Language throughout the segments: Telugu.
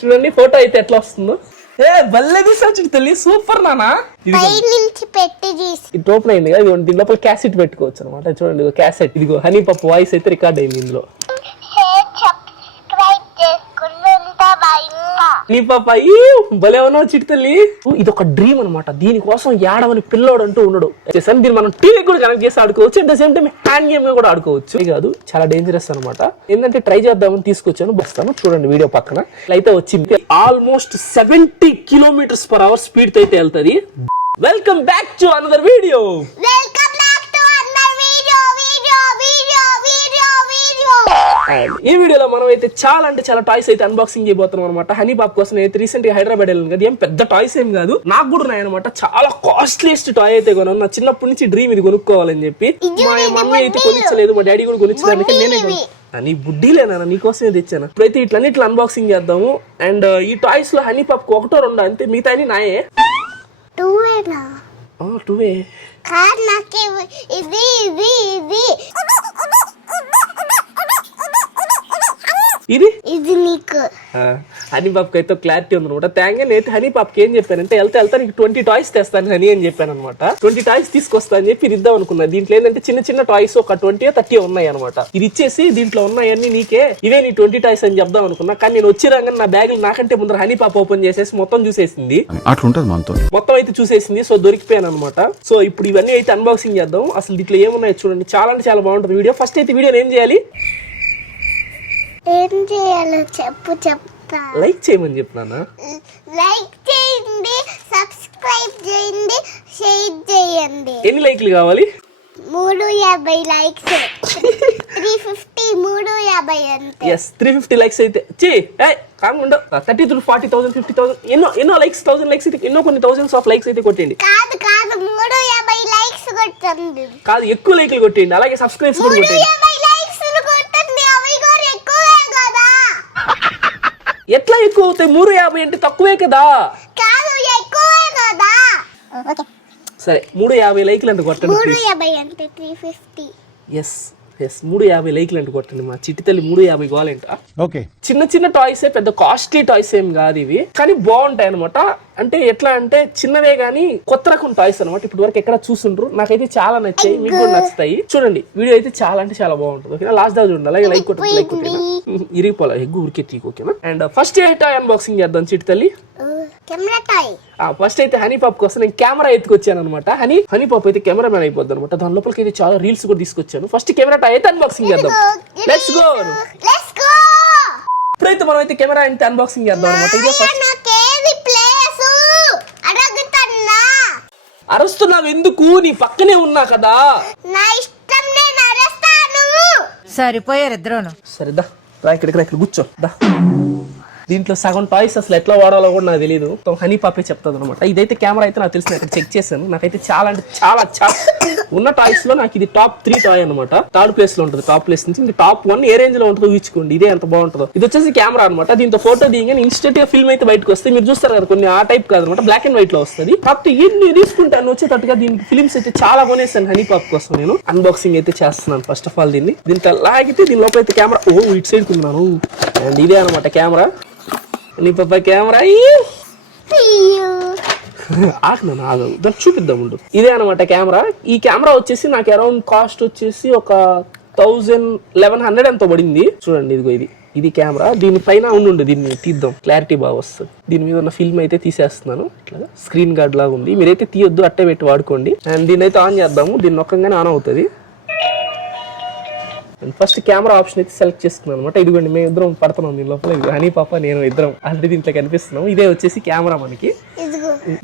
చూడండి ఫోటో అయితే ఎట్లా వస్తుందో. భలే తీసా తల్లి, సూపర్ నానా. ఇది ఓపెన్ అయింది కదా, దీని లోపల క్యాసెట్ పెట్టుకోవచ్చు అనమాట. చూడండి క్యాసెట్, ఇదిగో హనీ పప్పు వాయిస్ అయితే రికార్డ్ అయింది ఇందులో. నీ పాప భలే ఉన్నావు చిట్టి తల్లి. ఇది ఒక డ్రీమ్ అనమాట. దీనికోసం ఏడవని పిల్లోడు అంటూ ఉండడు. దీన్ని మనం టీవీ కూడా కనెక్ట్ చేసి ఆడుకోవచ్చు, at the same time hand game కూడా ఆడుకోవచ్చు. ఇది కాదు, చాలా డేంజరస్ అనమాట. ఏంటంటే ట్రై చేద్దామని తీసుకొచ్చాను, బస్తాను చూడండి వీడియో పక్కన. అయితే వచ్చింది ఆల్మోస్ట్ 70 km/h స్పీడ్ తో అయితే వెళ్తుంది. Welcome back to another video. ఈ వీడియోలో మనం అయితే చాలా అంటే చాలా టాయ్స్ అయితే అన్బాక్సింగ్ చేయబోతున్నాం అనమాట. హనీ పాప్ కోసం అయితే రీసెంట్ గా హైదరాబాద్ వెళ్ళాను కదా, ఏం పెద్ద టాయ్స్ ఏం కాదు, నాకు కూడా ఉన్నాయన్నమాట. చాలా కాస్ట్లీయెస్ట్ టాయ్ అయితే కొన్నాను. నా చిన్నప్పటి నుంచి డ్రీమ్ ఇది కొనుక్కోవాలని చెప్పి. మా మమ్మీ అయితే కొనిచ్చలేదు, మా డాడీ కూడా కొనిచ్చలేదు. నేనే నీ బుడ్డిలేనా, నీకోసమే తెచ్చాను. ఇప్పుడైతే ఇట్లా అన్బాక్సింగ్ చేద్దాము. అండ్ ఈ టాయ్స్ లో హనీ పాప్ ఒకటో రెండో అంతే, మిగతా అన్ని నాయే. టూవే ఇది నీకు. హనీ పాప్కి అయితే క్లారిటీ ఉందనమాట. థ్యాంక్ నేటి హనీ పాప్కి ఏం చెప్పానంటే, వెళ్తా నీకు 20 టాయ్స్ తెస్తాను హనీ అని చెప్పాను అనమాట. 20 టాయ్స్ తీసుకొస్తా అని చెప్పి ఇద్దాం అనుకున్నా. దీంట్లో ఏంటంటే చిన్న టాయ్స్ ఒక 20-30 ఉన్నాయి అనమాట. ఇది ఇచ్చేసి దీంట్లో ఉన్నాయన్నీ నీకే, ఇవే నీ 20 టాయ్స్ అని చెప్దాం అనుకున్నా. కానీ నేను వచ్చి రాగానే నా బ్యాగ్ నాకంటే ముందర హనీ పాప్ ఓపెన్ చేసేసి మొత్తం చూసేసింది. మొత్తం అయితే చూసేసింది. సో దొరికిపోయాను అనమాట. సో ఇప్పుడు ఇవన్నీ అయితే అన్బాక్సింగ్ చేద్దాం. అసలు దీంట్లో ఏమున్నాయో చూడండి. చాలా అంటే చాలా బాగుంటుంది వీడియో. ఫస్ట్ అయితే వీడియోని ఏం చేయాలి, ఏం చేయాలో చెప్తా. లైక్ చేయమని చెప్పినా. లైక్ చేయండి, సబ్స్క్రైబ్ చేయండి, షేర్ చేయండి. ఎన్ని లైక్లు కావాలి? 350 లైక్స్. 350 350 అంతే. yes 350 లైక్స్ అయితే కాకుండా 30,000 40,000 50,000 ఎన్నో లైక్స్, 1000 లైక్స్ అయితే ఎన్నో కొన్ని థౌసండ్స్ ఆఫ్ లైక్స్ అయితే కొట్టండి. కాదు 350 లైక్స్ కొట్టండి. కాదు, ఎక్కువ లైక్లు కొట్టండి. అలాగే సబ్స్క్రైబ్స్ కూడా కొట్టండి. 350 లైక్స్ కొట్టండి. అవి కూడా ఎక్కువే కదా. ఎట్లా ఎక్కువ అవుతాయి? 350 అంటే తక్కువే కదా. కాదు, ఎక్కువే కదా. ఓకే సరే 350 లైక్లు అంటే కొట్టండి. 350 అంటే 350. ఎస్ 350 లైక్లు అంటే కొట్టండి. మా చిట్టి తల్లి 350 కావాలంట. ఓకే, చిన్న టాయ్స్, పెద్ద కాస్ట్లీ టాయ్స్ ఏం కాదు ఇవి, కానీ బాగుంటాయి అనమాట. అంటే ఎట్లా అంటే చిన్నవే గానీ కొత్త రకం టాయ్స్ అనమాట. ఇప్పటి వరకు ఎక్కడ చూస్తుండ్రు, నాకైతే చాలా నచ్చాయి, మీకు కూడా నచ్చుతాయి. చూడండి వీడియో అయితే చాలా అంటే చాలా బాగుంటుంది. ఓకేనా, లాస్ట్ దాకా చూడండి. అలాగే లైక్ కొట్టండి. ఇరిగిపోలే ఎగ్గు ఉరికే తీకు. ఓకేనా, and first a toy unboxing చేద్దాం చిట్టి తల్లి. Camera toy. ఫస్ట్ అయితే హనీ పాప్ కోసం నేను కెమెరా ఎత్తుకొచ్చాను అనమాట. హనీ పాప్ అయితే కెమెరా మ్యాన్ అయిపోద్ది అనమాట. దాని లోపలికి అయితే చాలా రీల్స్ కూడా తీసుకొచ్చాను. ఫస్ట్ కెమెరా టాయ్ అయితే అన్బాక్సింగ్ చేద్దాం. Let's go. ఇప్పుడైతే మనం అయితే కెమెరా అయితే అన్బాక్సింగ్ చేద్దాం అనమాట. ఇదే ఫస్ట్. అరుస్తున్నావు ఎందుకు? నీ పక్కనే ఉన్నా కదా. నా ఇష్టం, నేను అరుస్తాను. సరిపోయారు ఇద్దరును. సరేదా, ఇక్కడ కూర్చో దా. దీంట్లో సగం టాయ్స్ అసలు ఎట్లా వాడాలో కూడా నాకు తెలియదు. హనీ పాపే చెప్తాది అనమాట. ఇదైతే కెమెరా అయితే నాకు తెలిసి ఇక్కడ చెక్ చేశాను. నాకైతే చాలా అంటే చాలా ఉన్న టాయ్స్ లో నాకు ఇది టాప్ 3 టాయ్ అనమాట. థర్డ్ ప్లేస్ లో ఉంటుంది. టాప్ ప్లేస్ నుంచి ఇంకా టాప్ 1 ఏ రేంజ్ లో ఉంటుందో ఊహించుకోండి. ఇదే ఎంత బాగుంటుందో. ఇది వచ్చేసి కెమెరా అనమాట. దీంతో ఫోటో దిగానే ఇన్స్టెంట్ గా ఫిల్మ్ అయితే బయటకు వస్తే మీరు చూస్తారు కదా. కొన్ని ఆ టైప్ కాదు అనమాట, బ్లాక్ అండ్ వైట్ లో వస్తుంది. కాకపోతే ఎన్ని తీసుకుంటాను వచ్చేటట్టుగా దీనికి ఫిల్మ్స్ అయితే చాలా కొనేసాను హనీ పాప్ కోసం. నేను అన్బాక్సింగ్ అయితే చేస్తున్నాను. ఫస్ట్ ఆఫ్ ఆల్ దీంట్లో లాగితే దీని లోపల అయితే కెమెరా ఇటు సైడ్ కున్నాను. అండ్ ఇదే అనమాట కెమెరా. నీ పాప కెమెరా ఆగదు, దాన్ని చూపిద్దాం ఉండు. ఇదే అనమాట కెమెరా. ఈ కెమెరా వచ్చేసి నాకు అరౌండ్ కాస్ట్ వచ్చేసి ఒక 1100 ఎంతో పడింది. చూడండి ఇదిగో ఇది కెమెరా. దీనిపైన ఉండు, దీన్ని తీద్దాం, క్లారిటీ బాగా వస్తుంది. దీని మీద ఉన్న ఫిల్మ్ అయితే తీసేస్తున్నాను. ఇట్లా స్క్రీన్ గార్డ్ లాగా ఉంది. మీరైతే తీయొద్దు, అట్టే పెట్టి వాడుకోండి. అండ్ దీన్ని అయితే ఆన్ చేద్దాము. దీన్ని నొక్కగానే ఆన్ అవుతుంది. ఫస్ట్ కెమెరా ఆప్షన్ అయితే సెలెక్ట్ చేసుకున్నాను అనమాట. ఇదిగోండి మేము ఇద్దరం పడుతున్నాం దీని లోపల. ఇది హనీ పాప నేను ఇద్దరం ఆల్రెడీ దీంట్లో కనిపిస్తున్నాం. ఇదే వచ్చేసి కెమెరా మనకి.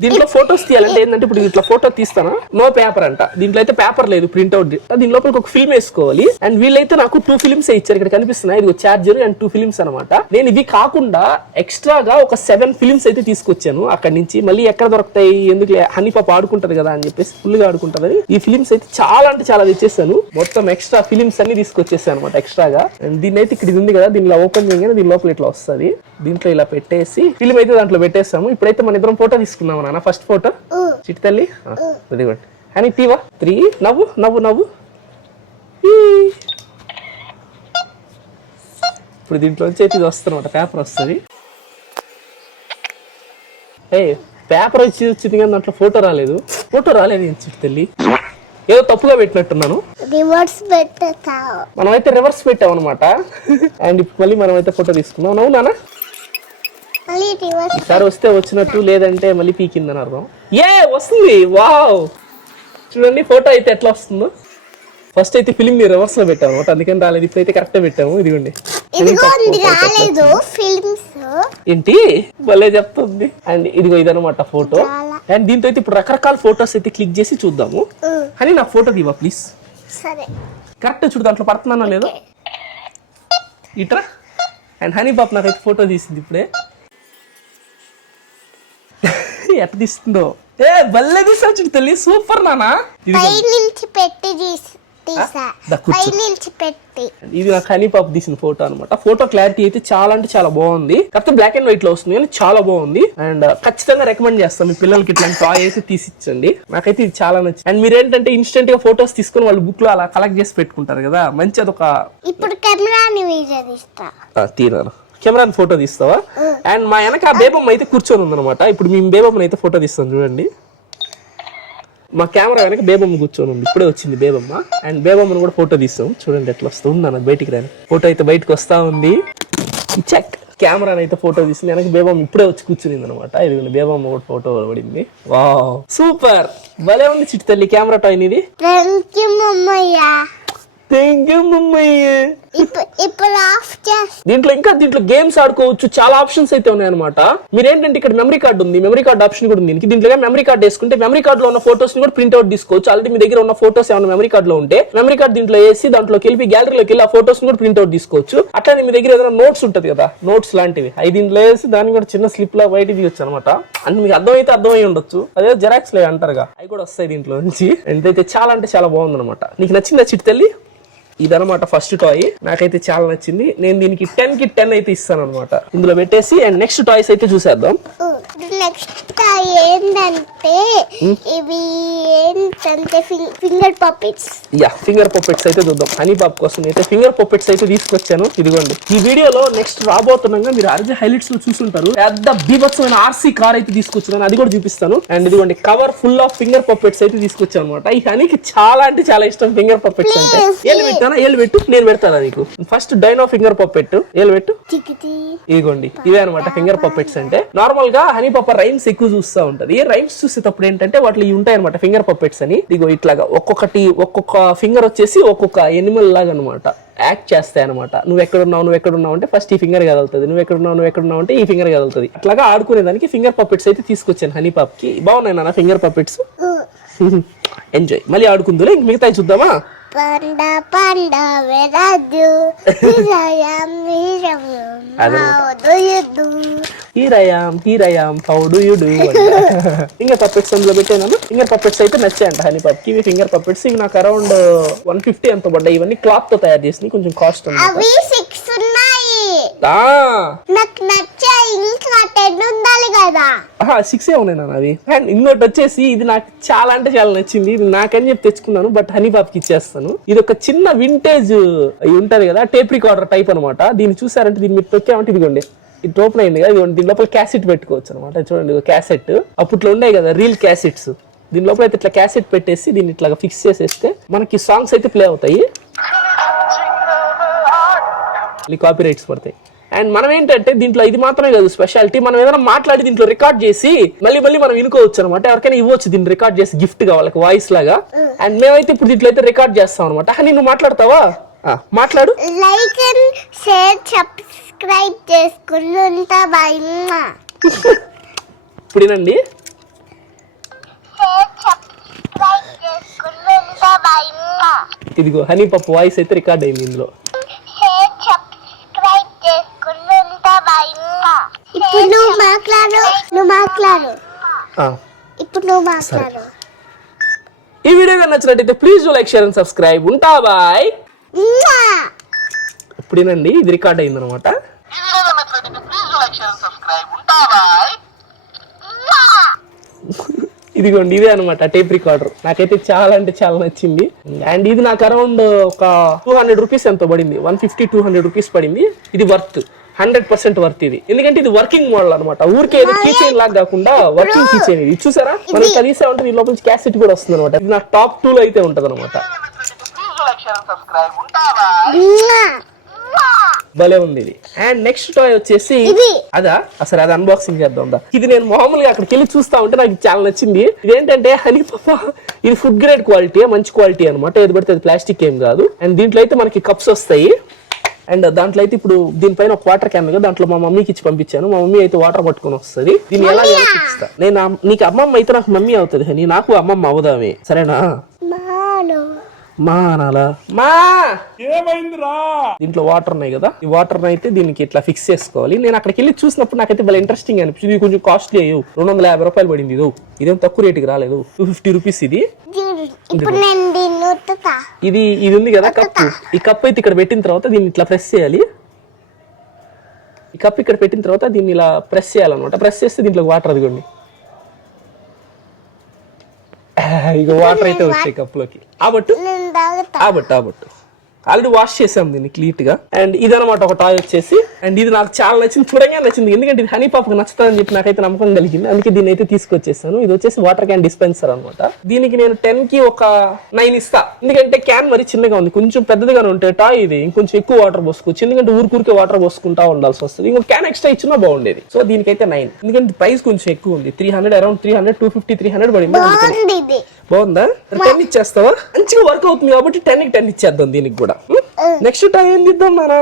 దీంట్లో ఫొటోస్ తీయాలంటే ఏంటంటే ఇప్పుడు ఇట్లా ఫోటో తీస్తానా, నో పేపర్ అంట. దీంట్లో అయితే పేపర్ లేదు, ప్రింట్అవుట్. దీని లోపలికి ఒక ఫిల్మ్ వేసుకోవాలి. అండ్ వీళ్ళైతే నాకు 2 ఫిల్మ్స్ ఇచ్చారు. ఇక్కడ కనిపిస్తున్నాయి. ఇది చార్జర్ అండ్ 2 ఫిల్మ్స్ అనమాట. నేను ఇవి కాకుండా ఎక్స్ట్రాగా ఒక 7 ఫిల్మ్స్ అయితే తీసుకొచ్చాను అక్కడి నుంచి. మళ్ళీ ఎక్కడ దొరుకుతాయి, ఎందుకు హనీ పాప ఆడుకుంటది కదా అని చెప్పేసి ఫుల్ గా ఆడుకుంటది. ఈ ఫిల్మ్స్ అయితే చాలా అంటే చాలా తెచ్చేసాను. మొత్తం ఎక్స్ట్రా ఫిల్మ్స్ అన్ని తీసుకొచ్చేసాను అనమాట ఎక్స్ట్రాగా. అండ్ దీన్ని అయితే ఇక్కడ ఉంది కదా, దీనిలో ఓపెన్ చేయగానే దీని లోపల ఇట్లా వస్తుంది. దీంట్లో ఇలా పెట్టేసి ఫిల్మ్ అయితే దాంట్లో పెట్టేస్తాము. ఇప్పుడైతే మన ఇద్దరం ఫోటో తీసుకున్నాము నాన్న. ఫస్ట్ ఫోటో చిట్టి తల్లి ఇదిగోండి. అని తీవా 3 నవ్వు. ఇప్పుడు దీంట్లోంచి అయితే ఇది వస్తుందన్నమాట, పేపర్ వస్తుంది. పేపర్ వచ్చింది కానీ దాంట్లో ఫోటో రాలేదు ఏం చిట్టి తల్లి, ఏదో తప్పుగా పెట్టినట్టున్నాను. రివర్స్ పెట్టావు. మనమైతే రివర్స్ పెట్టాం అనమాట. అండ్ ఇప్పుడు మళ్ళీ మనమైతే ఫోటో తీసుకున్నాం. అవును నాన్న, మళ్ళీ రివర్స్. ఈసారి వస్తే వచ్చినట్టు, లేదంటే మళ్ళీ పీకిందని అర్థం. వస్తుంది, వావ్. చూడండి ఫోటో అయితే ఎట్లా వస్తుందో. ఫస్ట్ అయితే ఫిలిం ని రివర్స్ లో పెట్టాము అనమాట, అందుకని రాలేదు. ఇప్పుడైతే కరెక్ట్ పెట్టాము. ఇదిగోండి రాలేదు ఫిల్మ్స్ ఏంటి భలే చెప్తుంది. అండ్ ఇదిగో ఇదనమాట ఫోటో. అండ్ దీంతో అయితే ఇప్పుడు రకరకాల ఫోటోస్ అయితే క్లిక్ చేసి చూద్దాము. అని నా ఫోటో దివా ప్లీజ్. సరే కరెక్ట్ చూడు, దాంట్లో పడుతున్నానో లేదో ఇట్రా. అండ్ హనీ బాబు నాకైతే ఫోటో తీసింది ఇప్పుడే. ఎట్లా తీస్తుందో, భలే తీసావు చూడు తల్లి, సూపర్ నానా. పై నుంచి పెట్టి పై నుంచి పెట్టి. ఇది నాకు హనీ పాప్ తీసిన ఫోటో అనమాట. ఫోటో క్లారిటీ అయితే చాలా అంటే చాలా బాగుంది. కాకపోతే బ్లాక్ అండ్ వైట్ లో వస్తుంది కానీ చాలా బాగుంది. అండ్ ఖచ్చితంగా రికమెండ్ చేస్తాను మీ పిల్లలకి ఇట్లాంటి టాయ్ వేసి తీసిచ్చండి. నాకైతే ఇది చాలా నచ్చింది. అండ్ మీరు ఏంటంటే ఇన్స్టెంట్ గా ఫోటోస్ తీసుకొని వాళ్ళు బుక్ లో అలా కలెక్ట్ చేసి పెట్టుకుంటారు కదా, మంచి అదొక. ఇప్పుడు కెమెరాని వీడియో తీస్తా. తీరాను, కెమెరాని ఫోటో తీస్తావా? అండ్ మా వెనక ఆ బేబమ్మ అయితే కూర్చొని ఉందన్నమాట. ఇప్పుడు మేము బేబమ్మని అయితే ఫోటో తీస్తాం చూడండి. మా కెమెరా వెనక బేబమ్మ కూర్చొని ఉంది, ఇప్పుడే వచ్చింది బేబమ్మ. అండ్ బేబమ్మను కూడా ఫోటో తీస్తాం చూడండి ఎట్లా వస్తుంది అన్నది బయటికి రాని. ఫోటో అయితే బయటకు వస్తా ఉంది. చెక్ కెమెరాని అయితే ఫోటో తీసింది. వెనక బేబమ్మ ఇప్పుడే వచ్చి కూర్చునింది అనమాట. ఇది బేబమ్మ కూడా ఫోటో పడింది. వావ్ సూపర్, భలే ఉంది చిట్టి తల్లి కెమెరా టాయ్ ఇది. ఇప్పుడు ఆఫ్ చేస్తా. దీంట్లో గేమ్స్ ఆడుకోవచ్చు, చాలా ఆప్షన్స్ అయితే ఉన్నాయి అనమాట. మీరు ఏంటంటే ఇక్కడ మెమరీ కార్డు ఉంది, మెమరీ కార్డు ఆప్షన్ కూడా ఉంది. దీంట్లో మెమరీ కార్డు వేసుకుంటే మెమరీ కార్డు లో ఉన్న ఫోటోస్ ని కూడా ప్రింట్ అవుట్ తీసుకోవచ్చు. ఆల్రెడీ మీ దగ్గర ఉన్న ఫోటోస్ ఏమైనా మెమరీ కార్డు లో ఉంటే మెమరీ కార్డు దీంట్లో వేసి దాంట్లోకి వెళ్ళి గ్యాలరీలోకి వెళ్ళి ఆ ఫోటోస్ ని కూడా ప్రింట్ అవుట్ తీసుకోవచ్చు. అట్లానే మీ దగ్గర ఏదైనా నోట్స్ ఉంటది కదా, నోట్స్ లాంటివి అవి దీంట్లో వేసి దాన్ని కూడా చిన్న స్లిప్ లా బయట తీయొచ్చు అనమాట. అంటే మీకు అర్థమైతే అర్థమై ఉండొచ్చు, అదే జెరాక్స్ లే అంటారుగా, అవి కూడా వస్తాయి దీంట్లో నుంచి. ఎంతైతే చాలా అంటే చాలా బాగుంది అనమాట. నీకు నచ్చిందా చిట్టి తల్లి? ఇదనమాట ఫస్ట్ టాయ్, నాకైతే చాలా నచ్చింది. నేను దీనికి 10 కి 10 అయితే ఇస్తాను అనమాట. ఇందులో పెట్టేసి అండ్ నెక్స్ట్ టాయ్స్ అయితే చూసేద్దాం. నెక్స్ట్ ఏంటంటే ఇవి ఏంటంటే ఫింగర్ పప్పెట్స్. ఫింగర్ పప్పెట్స్ అయితే చూద్దాం. హనీ పాప్ కోసం అయితే ఫింగర్ పప్పెట్స్ అయితే తీసుకొచ్చాను. ఇదిగోండి ఈ వీడియోలో నెక్స్ట్ రాబోతుండగా మీరు ఆర్జే హైలైట్స్ లో చూసుంటారు, పెద్ద బీభత్సమైన ఆర్సీ కార్ అయితే తీసుకొచ్చాను, అది కూడా చూపిస్తాను. అండ్ ఇదిగోండి cover full of finger puppets అయితే తీసుకొచ్చాను అనమాట. ఈ హనీకి చాలా అంటే చాలా ఇష్టం ఫింగర్ పప్పెట్స్ అంటే. ఏళ్ళు పెట్టు, నేను పెడతాను నీకు. ఫస్ట్ డైనో ఫింగర్ పప్పెట్ ఏళ్ళు పెట్టు. ఇదిగోండి ఇవే అనమాట ఫింగర్ పప్పెట్స్ అంటే. నార్మల్ గా హనీ పాప రైమ్స్ ఎక్కువ చూస్తూ ఉంటది. రైమ్స్ చూసేటప్పుడు ఏంటంటే వాటిలో ఉంటాయి అనమాట ఫింగర్ పప్పెట్స్ అని. ఇదిగో ఇట్లాగా ఒక్కొక్క ఫింగర్ వచ్చేసి ఒక్కొక్క ఎనిమల్ లాగా అనమాట యాక్ట్ చేస్తాయి అనమాట. నువ్వు ఎక్కడున్నావు అంటే ఫస్ట్ ఈ ఫింగర్ కదులుతుంది, నువ్వు ఎక్కడున్నావు అంటే ఈ ఫింగర్ కదులుతుంది. అట్లాగా ఆడుకునేదానికి ఫింగర్ పప్పెట్స్ అయితే తీసుకొచ్చాను హనీ పాప్ కి. బాగున్నాయి నాన్న ఫింగర్ పప్పెట్స్. ఎంజాయ్. మళ్ళీ ఆడుకుందులే, ఇంక మిగతా చూద్దామా? Panda, where are you? Here I am, how do you do? Here I am, how do you do? Finger puppets అందులో పెట్టాను. ఫింగర్ పప్పెట్స్ అయితే నచ్చాయంట హనీ పాప్ కి. ఇవి ఫింగర్ పప్పెట్స్ ఇవి నాకు అరౌండ్ 150 ఎంతో పడ్డాయి. ఇవన్నీ క్లాత్ తో తయారు చేసి కొంచెం కాస్ట్ ఉంది. అవి 6 ఉన్నాయి. నాకు నచ్చాయి, ఇంకా 10 ఉండాలి కదా. 6 ఉన్నాయి నాన్న అవి. అండ్ ఇంకోటి వచ్చేసి ఇది నాకు చాలా అంటే చాలా నచ్చింది. ఇది నాకని చెప్పి తెచ్చుకున్నాను, బట్ హనీ పాప్ కి ఇచ్చేస్తాను. ఇది ఒక చిన్న వింటేజ్ ఉంటది కదా, టేప్ రికార్డర్ టైప్ అనమాట. దీన్ని చూసారంటే దీన్ని మీరు పెట్టామంటే ఇదిగోండి ఇది ఓపెన్ అయింది కదా, దీని లోపల క్యాసెట్ పెట్టుకోవచ్చు అనమాట. చూడండి క్యాసెట్ అప్పట్లో ఉన్నాయి కదా రీల్ క్యాసెట్స్, దీని లోపల అయితే ఇట్లా క్యాసెట్ పెట్టేసి దీన్ని ఇట్లా ఫిక్స్ చేసేస్తే మనకి సాంగ్స్ అయితే ప్లే అవుతాయి. కాపీ రైట్స్ పడతాయి. అండ్ మనం ఏంటంటే దీంట్లో ఇది మాత్రమే కాదు స్పెషాలిటీ, మనం ఏదైనా మాట్లాడి దీంట్లో రికార్డ్ చేసి మళ్ళీ మనం వినుకోవచ్చు అనమాట. ఎవరికైనా ఇవ్వచ్చు దీన్ని రికార్డ్ చేసి గిఫ్ట్ గా వాళ్ళకి వాయిస్ లాగా. అండ్ మేమైతే ఇప్పుడు దీంట్లో అయితే రికార్డ్ చేస్తాం అనమాట. హనీ నువ్వు మాట్లాడతావా? మాట్లాడు. లైక్ అండ్ షేర్ సబ్స్క్రైబ్ చేసుకుంటా బాయ్. ఇప్పుడేనండి ఇదిగో హనీ పప్పు వాయిస్ అయితే రికార్డ్ అయింది ఇందులో. ఇప్పుడు నువ్వు మాట్లాడు. ఇప్పుడు నువ్వు మాట్లాడు. ఈ వీడియో నచ్చినట్టయితే please do like, share and subscribe. ఉంటా బాయ్. ఇప్పుడేనండి ఇది రికార్డ్ అయింది అనమాట. ఇదిగోండి ఇదే అనమాట టేప్ రికార్డర్. నాకైతే చాలా అంటే చాలా నచ్చింది. అండ్ ఇది నాకు అరౌండ్ ఒక 200 రూపీస్ ఎంతో పడింది, 150-200 రూపీస్ పడింది. ఇది వర్త్ 100% వర్త్ ఇది, ఎందుకంటే ఇది వర్కింగ్ మోడల్ అనమాట. ఊరికే ఏదో కీ చైన్ లాగా కాకుండా వర్కింగ్ కీ చైన్. ఇది చూసారా, మనం కనీసం అంటే దీని లోపల క్యాసెట్ కూడా వస్తుంది అనమాట. ఇది నా టాప్ 2 లో అయితే ఉంటది అనమాట. భలే ఉంది ఇది. అండ్ నెక్స్ట్ టాయ్ వచ్చేసి అదా, అసలు అది అన్బాక్సింగ్ చేద్దాం. ఇది నేను మామూలుగా అక్కడికి వెళ్ళి చూస్తా ఉంటే నాకు చాలా నచ్చింది. ఇదేంటంటే హనీ పాపా, ఇది ఫుడ్ గ్రేడ్ క్వాలిటీ, మంచి క్వాలిటీ అనమాట. ఏది పడితే అది ప్లాస్టిక్ ఏం కాదు. అండ్ దీంట్లో అయితే మనకి కప్స్ వస్తాయి. అండ్ దాంట్లో అయితే ఇప్పుడు దీనిపైన ఒక వాటర్ క్యాన్, దాంట్లో మా మమ్మీకి ఇచ్చి పంపించాను. మా మమ్మీ అయితే వాటర్ పట్టుకొని వస్తుంది. దీన్ని ఎలా చూపిస్తా నేను. నీకు అమ్మమ్మ అయితే నాకు మమ్మీ అవుతుంది హనీ, నాకు అమ్మమ్మ అవుదామే, సరేనా? మా అనాలా? మా ఏమైందిరా? దీంట్లో వాటర్ ఉన్నాయి కదా, ఈ వాటర్ అయితే దీనికి ఇట్లా ఫిక్స్ చేసుకోవాలి. నేను అక్కడికి వెళ్ళి చూసినప్పుడు నాకైతే భలే ఇంట్రెస్టింగ్ అనిపించింది. ఇది కొంచెం కాస్ట్లీ అయ్యో, 250 రూపాయలు పడింది. ఇదేం తక్కువ రేటుకి రాలేదు, 250 రూపీస్ ఇది. ఇది ఉంది కదా కప్పు, ఈ కప్పు అయితే ఇక్కడ పెట్టిన తర్వాత దీన్ని ఇట్లా ప్రెస్ చేయాలి. ఈ కప్పు ఇక్కడ పెట్టిన తర్వాత దీన్ని ఇలా ప్రెస్ చేయాలన్నమాట. ప్రెస్ చేస్తే దీంట్లో వాటర్, అదిగోండి ఇక వాటర్ అయితే వచ్చాయి కప్పులోకి. ఆబట్టు ఆల్రెడీ వాష్ చేసాం దీన్ని క్లీట్ గా. అండ్ ఇదనమాట ఒక టాయ్ వచ్చేసి. అండ్ ఇది నాకు చాలా నచ్చింది, చూడగా నచ్చింది, ఎందుకంటే ఇది హనీ పాపకు నచ్చుతుందని చెప్పి నాకైతే నమ్మకం కలిగింది. అందుకే దీన్ని అయితే తీసుకొచ్చేసాను. ఇది వచ్చేసి వాటర్ క్యాన్ డిస్పెన్సర్ అనమాట. దీనికి నేను 10 కి ఒక 9 ఇస్తా, ఎందుకంటే క్యాన్ మరి చిన్నగా ఉంది. కొంచెం పెద్దదిగానే ఉంటే టాయ్ ఇది ఇంకొంచెం ఎక్కువ వాటర్ పోసుకోవచ్చు, ఎందుకంటే ఊరికే వాటర్ పోసుకుంటా ఉండాల్సి వస్తుంది. ఇంకో క్యాన్ ఎక్స్ట్రా ఇచ్చినా బాగుండేది. సో దీనికైతే 9, ఎందుకంటే ప్రైస్ కొంచెం ఎక్కువ ఉంది. 300, అరౌండ్ 300, 250, 300 పడింది. బాగుందా? 10 ఇచ్చేస్తావా? మంచిగా వర్క్ అవుతుంది కాబట్టి 10 కి 10 ఇచ్చేద్దాం దీనికి కూడా. నెక్స్ట్ టైం ఏం తిద్దాం నానా?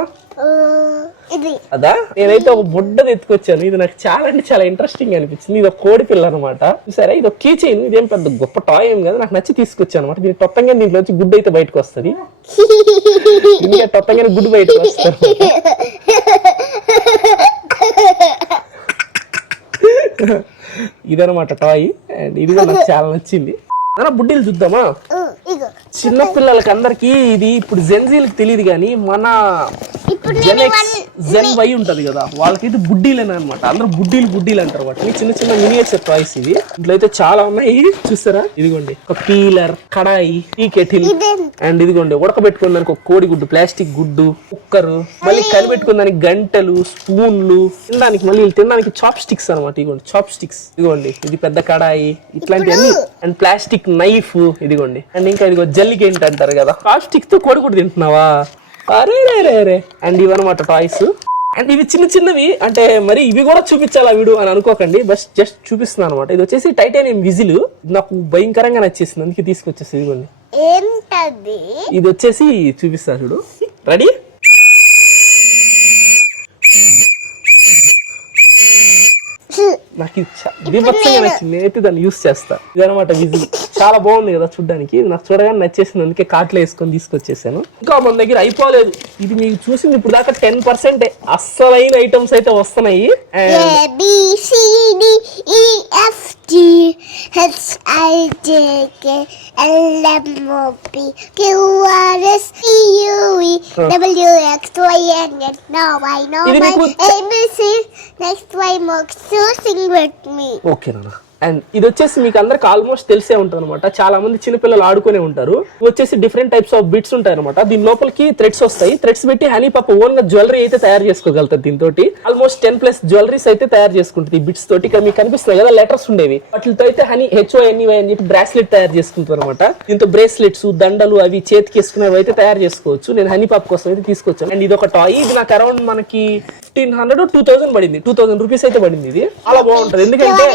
అదా, నేనైతే ఒక బుడ్డది ఎత్తుకొచ్చాను. ఇది నాకు చాలా అంటే చాలా ఇంట్రెస్టింగ్ అనిపించింది. ఇది ఒక కోడి పిల్ల అనమాట. సరే, ఇది ఒక కీ చైన్. ఇదేం పెద్ద గొప్ప టాయ్ ఏం కదా, నాకు నచ్చి తీసుకొచ్చాను అనమాట. దీని టొప్పంగా దీంట్లో వచ్చి గుడ్డు అయితే బయటకు వస్తుంది. ఇంకా టొప్పంగానే గుడ్డు బయటకు వస్తుంది. ఇదనమాట టాయ్. అండ్ ఇది కూడా నాకు చాలా నచ్చింది. బుడ్డీలు చూద్దామా? చిన్న పిల్లలకి అందరికి ఇది ఇప్పుడు జెన్జీలకు తెలియదు కానీ మన జెన్ వై ఉంటది కదా, వాళ్ళకైతే బుడ్డీలేనా అనమాట. అందరూ బుడ్డీలు అంటారు వాటిని. చిన్న చిన్న మినియేచర్ టాయ్స్ ఇవి. ఇంట్లో అయితే చాలా ఉన్నాయి, చూస్తారా? ఇదిగోండి ఒక పీలర్, కడాయి, టీ కెటిల్. అండ్ ఇదిగోండి ఉడకబెట్టుకోవడానికి ఒక కోడి గుడ్డు, ప్లాస్టిక్ గుడ్డు, కుక్కర్, మళ్ళీ కలిపెట్టుకోవడానికి గంటలు, స్పూన్లు, తినడానికి మళ్ళీ తినడానికి చాప్ స్టిక్స్ అనమాట. ఇదిగోండి చాప్ స్టిక్స్. ఇదిగోండి ఇది పెద్ద కడాయి, ఇట్లాంటివన్నీ. అండ్ ప్లాస్టిక్ నైఫ్ ఇదిగోండి. అండ్ ఇంకా ఇదిగో జల్లికేంటి అంటారు కదా, ప్లాస్టిక్ తో కోడి గుడ్డు తింటున్నావా? అరే. అండ్ ఇవన్నమాట టాయ్స్. అండ్ ఇవి చిన్న చిన్నవి, అంటే మరి ఇవి కూడా చూపించాలా వీడు అని అనుకోకండి, బస్ జస్ట్ చూపిస్తున్నాను అనమాట. ఇది వచ్చేసి టైటానియం విజిల్. నాకు భయంకరంగా నచ్చేసింది, అందుకే తీసుకొచ్చేసి. ఇదిగోండి ఇది వచ్చేసి చూపిస్తా చూడు. రెడీ? నాకు దీపత్సంగా నచ్చింది, నేనైతే దాన్ని యూస్ చేస్తా. ఇదనమాట విజిల్. చాలా బాగుంది కదా చూడడానికి. నాకు చూడగానే నచ్చేసింది, అందుకే కార్ట్లో వేసుకొని తీసుకొచ్చేసాను. ఇంకా మన దగ్గర అయిపోలేదు. ఇది మీకు చూసింది ఇప్పుడు దాకా 10%. అస్సలైన ఐటమ్స్ అయితే వస్తున్నాయి. ఓకే నాన్న. అండ్ ఇది వచ్చేసి మీకు అందరికి ఆల్మోస్ట్ తెలిసే ఉంటుంది అనమాట. చాలా మంది చిన్నపిల్లలు ఆడుకునే ఉంటారు. వచ్చేసి డిఫరెంట్ టైప్స్ ఆఫ్ బిట్స్ ఉంటాయి అనమాట. దీని లోపలికి థ్రెడ్స్ వస్తాయి. థ్రెడ్స్ పెట్టి హనీ పాప ఓన్ గా జ్యువెలరీ అయితే తయారు చేసుకోగలుగుతారు. దీంతో ఆల్మోస్ట్ 10+ జ్యువెలరీస్ అయితే తయారు చేసుకుంటుంది ఈ బిట్స్ తోటి. మీకు కనిపిస్తున్నాయి కదా లెటర్స్ ఉండేవి, వాటితో అయితే హనీ HONEY అని చెప్పి బ్రాస్లెట్ తయారు చేసుకుంటారు అనమాట. దీంతో బ్రేస్లెట్స్, దండలు, అవి చేతికి వేసుకునేవి అయితే తయారు చేసుకోవచ్చు. నేను హనీ పాప కోసం అయితే తీసుకొచ్చాను. అండ్ ఇది ఒక టాయ్. ఇది నాకు అరౌండ్ మనకి 1500 2000 పడింది. 2000 రూపీస్ అయితే పడింది. ఇది చాలా బాగుంటది, ఎందుకంటే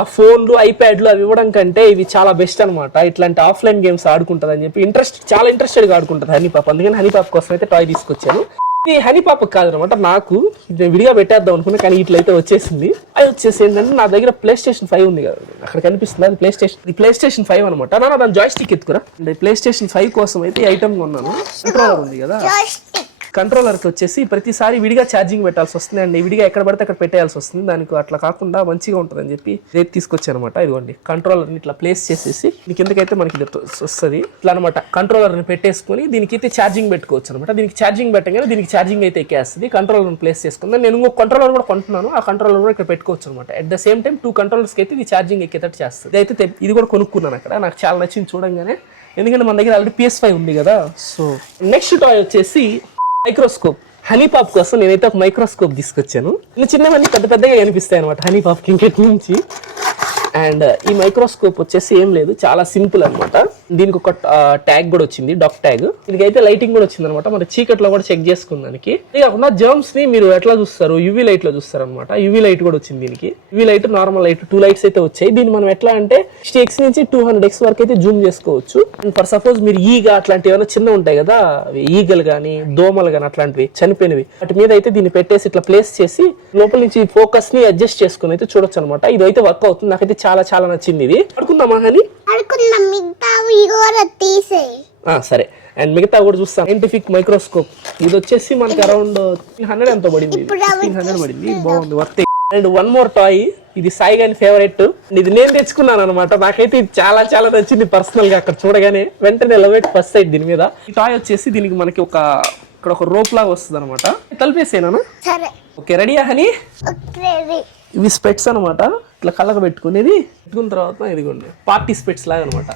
ఆ ఫోన్లు, ఐప్యాడ్లు అవి ఇవ్వడం కంటే ఇవి చాలా బెస్ట్ అనమాట. ఇట్లాంటి ఆఫ్లైన్ గేమ్స్ ఆడుకుంటది అని చెప్పి చాలా ఇంట్రెస్టెడ్ గా ఆడుకుంటది హనీ పాప. అందుకని హనీ పాప కోసం అయితే టాయ్ తీసుకొచ్చాను. ఇది హనీ పాప కాదనమాట, నాకు విడిగా పెట్టేద్దాం అనుకున్నా, కానీ ఇట్లయితే వచ్చేసింది. అది వచ్చేసి ఏంటంటే నా దగ్గర PlayStation 5 ఉంది కదా, అక్కడ కనిపిస్తుంది అది PlayStation 5 అనమాట. దాని జాయ్ స్టిక్ ఎత్తుకురా. అంటే PlayStation 5 కోసం అయితే ఈ ఐటమ్ కొన్నాను. కంట్రోలర్ ఉంది కదా, కంట్రోలర్కి వచ్చేసి ప్రతిసారి విడిగా ఛార్జింగ్ పెట్టాల్సి వస్తుంది అండ్ విడిగా ఎక్కడ పడితే అక్కడ పెట్టేయాల్సి వస్తుంది. దానికి అట్లా కాకుండా మంచిగా ఉంటుందని చెప్పి రేపు తీసుకొచ్చాను అనమాట. ఇదిగోండి కంట్రోలర్ని ఇట్లా ప్లేస్ చేసేసి దీనికి ఎందుకైతే మనకి ఇది వస్తుంది ఇట్లా అనమాట. కంట్రోలర్ని పెట్టేసుకుని దీనికి అయితే ఛార్జింగ్ పెట్టుకోవచ్చు అనమాట. దీనికి ఛార్జింగ్ పెట్టగానే దీనికి ఛార్జింగ్ అయితే ఎక్కేస్తుంది. కంట్రోలర్ని ప్లేస్ చేసుకుందాం. నేను ఇంకో కంట్రోలర్ కూడా కొంటున్నాను. ఆ కంట్రోలర్ కూడా ఇక్కడ పెట్టుకోవచ్చు అనమాట. అట్ ద సేమ్ టైం 2 కంట్రోలర్స్కి అయితే ఇది ఛార్జింగ్ ఎక్కేటట్టు చేస్తుంది. అయితే ఇది కూడా కొనుక్కున్నాను అక్కడ. నాకు చాలా నచ్చింది చూడంగానే, ఎందుకంటే మన దగ్గర ఆల్రెడీ PS5 ఉంది కదా. సో నెక్స్ట్ టాయ్ వచ్చేసి మైక్రోస్కోప్. హనీ పాప్ కోసం నేనైతే ఒక మైక్రోస్కోప్ తీసుకొచ్చాను. చిన్నవన్నీ పెద్ద పెద్దగా కనిపిస్తాయి అనమాట హనీ పాప్ కింకెట్ నుంచి. అండ్ ఈ మైక్రోస్కోప్ వచ్చేసి ఏం లేదు, చాలా సింపుల్ అనమాట. దీనికి ఒక ట్యాగ్ కూడా వచ్చింది, డాక్ ట్యాగ్. దీనికైతే లైటింగ్ కూడా వచ్చింది అనమాట, మన చీకట్లో కూడా చెక్ చేసుకున్నానికి. ఇది కాకుండా జర్మ్స్ ని మీరు ఎట్లా చూస్తారు, యువీ లైట్ లో చూస్తారు అనమాట. యువీ లైట్ కూడా వచ్చింది దీనికి. UV light, normal light, 2 lights అయితే వచ్చాయి. దీన్ని మనం ఎట్లా అంటే 60x నుంచి 200x వరకు అయితే జూమ్ చేసుకోవచ్చు. అండ్ ఫర్ సపోజ్ మీరు ఈగ అట్లాంటివి ఏమైనా చిన్న ఉంటాయి కదా, ఈగలు కానీ దోమలు కానీ అట్లాంటివి చనిపోయినవి, వాటి మీద అయితే దీన్ని పెట్టేసి ఇట్లా ప్లేస్ చేసి లోపల నుంచి ఫోకస్ ని అడ్జస్ట్ చేసుకుని అయితే చూడొచ్చు అనమాట. ఇది అయితే వర్క్ అవుతుంది. నాకైతే చాలా చాలా నచ్చింది. ఇది పడుకుందామా అని సరే. అండ్ మిగతా కూడా చూస్తాం. సైంటిఫిక్ మైక్రోస్కోప్ ఇది వచ్చేసి మనకి అరౌండ్ 100 ఎంతో పడింది, 100 పడింది. ఇది బాగుంది, worth. And one more toy, ఇది సాయి గారి ఫేవరెట్. ఇది నేను తెచ్చుకున్నాను అనమాట. నాకైతే ఇది చాలా చాలా నచ్చింది పర్సనల్ గా. అక్కడ చూడగానే వెంటనే లవ్ ఎట్ ఫస్ట్ సైట్ దీని మీద. ఈ టాయ్ వచ్చేసి దీనికి మనకి ఇక్కడ ఒక రోప్ లాగా వస్తుంది అనమాట. తలిపేసేనా? ఓకే, రెడీయా హనీ? ఇవి స్పెట్స్ అనమాట. ఇట్లా కళ్ళకు పెట్టుకునేది. పెట్టుకున్న తర్వాత ఇదిగోండి పార్టీ స్పెట్స్ లాగా అనమాట.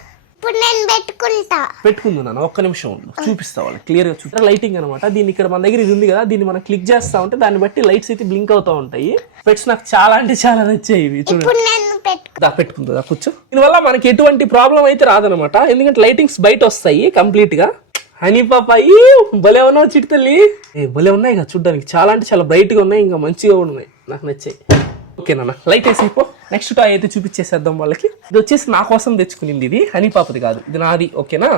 పెట్టుకుంటున్నాను, ఒక్క నిమిషం చూపిస్తా వాళ్ళు క్లియర్ గా చూపిస్తా. లైటింగ్ అనమాట. దీన్ని ఇక్కడ మన దగ్గర ఇది ఉంది కదా, దీన్ని మనం క్లిక్ చేస్తా ఉంటే దాన్ని బట్టి లైట్స్ అయితే బ్లింక్ అవుతా ఉంటాయి. స్పెట్స్ నాకు చాలా అంటే చాలా నచ్చాయి ఇవి. చూడండి, పెట్టుకుంటుందా కూర్చో. దీనివల్ల మనకి ఎటువంటి ప్రాబ్లం అయితే రాదనమాట, ఎందుకంటే లైటింగ్స్ బయట వస్తాయి కంప్లీట్ గా. హనీ పాపాయి భలే ఉన్నావు చిట్తల్లి. భలే ఉన్నాయి కదా చూడడానికి, చాలా అంటే చాలా బ్రైట్ గా ఉన్నాయి, ఇంకా మంచిగా కూడా ఉన్నాయి, నాకు నచ్చాయి. ఓకేనా, లైట్ వేసిపో. నెక్స్ట్ టాయ్ అయితే చూపించేసేద్దాం వాళ్ళకి. ఇది వచ్చేసి నా కోసం తెచ్చుకునింది, ఇది హనీ పాపది కాదు, ఇది నాది. ఓకేనా,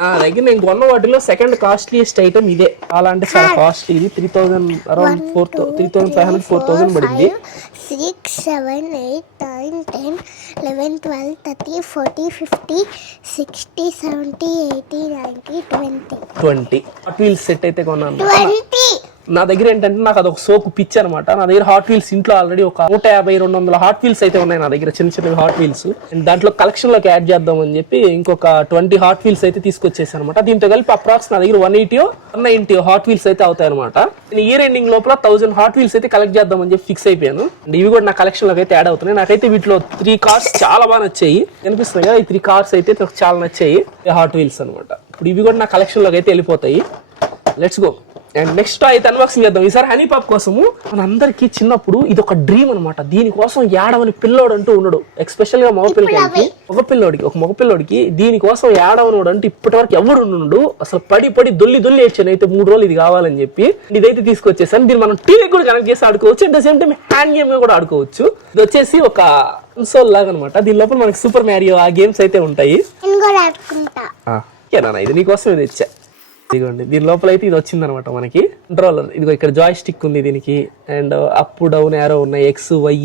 నా దగ్గర నేను కొన్న వాటిలో సెకండ్ కాస్ట్లీయెస్ట్ ఐటమ్ ఇదే. చాలా అంటే చాలా కాస్ట్లీ. ఇది 3000 అరౌండ్ 3500 4000 పడింది. 6 7 8 9 10 11 12 13 14 15 60 70 80 90 20 హాట్ వీల్స్ సెట్ అయితే కొన్నాను. నా దగ్గర ఏంటంటే నాకు అదొక సోకు పిచ్చి అనమాట. నా దగ్గర హాట్ వీల్స్ ఇంట్లో ఆల్రెడీ ఒక 150-200 హాట్ వీల్స్ అయితే ఉన్నాయి నా దగ్గర, చిన్న చిన్న హాట్ వీల్స్. దాంట్లో కలెక్షన్ లోకి యాడ్ చేద్దాం అని చెప్పి ఇంకొక 20 హాట్ వీల్స్ అయితే తీసుకొచ్చేసాను అనమాట. దీంతో కలిపి అప్రాక్స్ నా దగ్గర 180-190 హాట్ వీల్స్ అయితే అవుతాయి అనమాట. నేను ఇయర్ ఎండింగ్ లోపల 1000 హాట్ వీల్స్ అయితే కలెక్ట్ చేద్దాం అని చెప్పి ఫిక్స్ అయిపోయాను. అండ్ ఇవి కూడా నా కలెక్షన్ లోకి అయితే యాడ్ అవుతున్నాయి. నాకైతే వీటిలో 3 కార్స్ చాలా బాగా నచ్చాయి, కనిపిస్తున్నాయి కదా. ఈ 3 కార్స్ అయితే నాకు చాలా నచ్చాయి, హాట్ వీల్స్ అనమాట. ఇప్పుడు ఇవి కూడా నా కలెక్షన్ లోకి అయితే వెళ్ళిపోతాయి. Let's go. అండ్ నెక్స్ట్ అయితే అన్బాక్సింగ్ చేద్దాం. ఈసారి హనీ పాప్ కోసము మనందరికీ చిన్నప్పుడు ఇది ఒక డ్రీమ్ అనమాట. దీనికోసం ఏడవని పిల్లోడు అంటూ ఉన్నాడు, ఎస్పెషల్ గా మగ పిల్లోడికి దీనికోసం ఏడవనోడు అంటే ఇప్పటి వరకు ఎవడు ఉన్నాడు. అసలు పడి దొల్లి ఏడ్చాను అయితే 3 రోజులు ఇది కావాలని చెప్పి. ఇదైతే తీసుకొచ్చేసాను. దీన్ని మనం టీవీ కూడా కనెక్ట్ చేసి ఆడుకోవచ్చు, at the same time hand game కూడా ఆడుకోవచ్చు. ఇది వచ్చేసి ఒక కన్సోల్ లాగా అనమాట. దీని లోపల మనకి సూపర్ మ్యారియో ఆ గేమ్స్ అయితే ఉంటాయి. ఇది నీకోసం ఇది ఇచ్చా. ఇదిగోండి, దీని లోపల అయితే ఇది వచ్చింది అనమాట మనకి కంట్రోలర్. ఇదిగో ఇక్కడ జాయ్ స్టిక్ ఉంది దీనికి. అండ్ అప్ డౌన్ యారో ఉన్నాయి, X Y